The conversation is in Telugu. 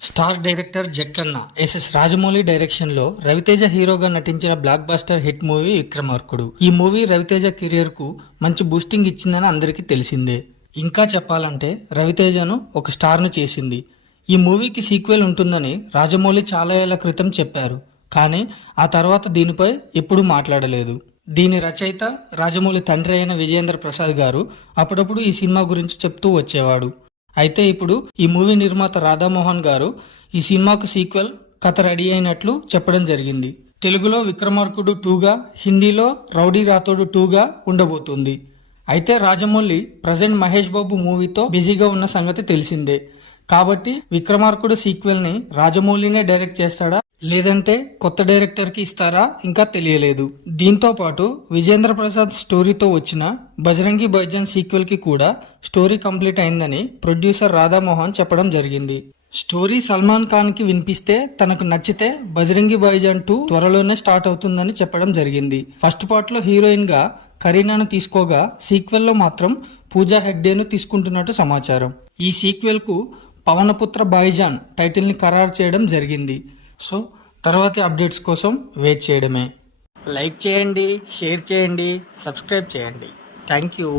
Star director Jakkanna SS Rajamouli direction లో రవితేజ హీరోగా నటించిన blockbuster hit movie Vikramarkudu. ఈ మూవీ రవితేజ కెరియర్ కు మంచి బూస్టింగ్ ఇచ్చిందని అందరికీ తెలిసిందే. ఇంకా చెప్పాలంటే రవితేజను ఒక స్టార్ ను చేసింది. ఈ మూవీకి సీక్వెల్ ఉంటుందని రాజమౌళి చాలా ఏళ్ల క్రితం చెప్పారు. కానీ ఆ తర్వాత దీనిపై ఎప్పుడూ మాట్లాడలేదు. దీని రచయిత రాజమౌళి తండ్రి అయిన విజయేంద్ర ప్రసాద్ గారు అప్పుడప్పుడు ఈ సినిమా గురించి చెప్తూ వచ్చేవాడు. అయితే ఇప్పుడు ఈ మూవీ నిర్మాత రాధామోహన్ గారు ఈ సినిమాకు సీక్వెల్ కథ రెడీ అయినట్లు చెప్పడం జరిగింది. తెలుగులో విక్రమార్కుడు 2గా, హిందీలో రౌడీ రాథోడు 2గా ఉండబోతుంది. అయితే రాజమౌళి ప్రజెంట్ మహేష్ బాబు మూవీతో బిజీగా ఉన్న సంగతి తెలిసిందే. కాబట్టి విక్రమార్కుడు సీక్వెల్ ని రాజమౌళినే డైరెక్ట్ చేస్తాడా లేదంటే కొత్త డైరెక్టర్ కి ఇస్తారా ఇంకా తెలియలేదు. దీంతో పాటు విజేంద్ర ప్రసాద్ స్టోరీతో వచ్చిన బజరంగి భాయిజాన్ సీక్వెల్ కి కూడా స్టోరీ కంప్లీట్ అయిందని ప్రొడ్యూసర్ రాధామోహన్ చెప్పడం జరిగింది. స్టోరీ సల్మాన్ ఖాన్ కి వినిపిస్తే తనకు నచ్చితే బజరంగి భాయిజాన్ 2 త్వరలోనే స్టార్ట్ అవుతుందని చెప్పడం జరిగింది. ఫస్ట్ పార్ట్ లో హీరోయిన్ గా కరీనాను తీసుకోగా సీక్వెల్ లో మాత్రం పూజా హెగ్డేను తీసుకుంటున్నట్టు సమాచారం. ఈ సీక్వెల్ కు పవనపుత్ర భాయిజాన్ టైటిల్ ని ఖరారు చేయడం జరిగింది. సో తర్వాతి అప్డేట్స్ కోసం వెయిట్ చేయడమే. లైక్ చేయండి, షేర్ చేయండి, సబ్స్క్రైబ్ చేయండి. Thank you.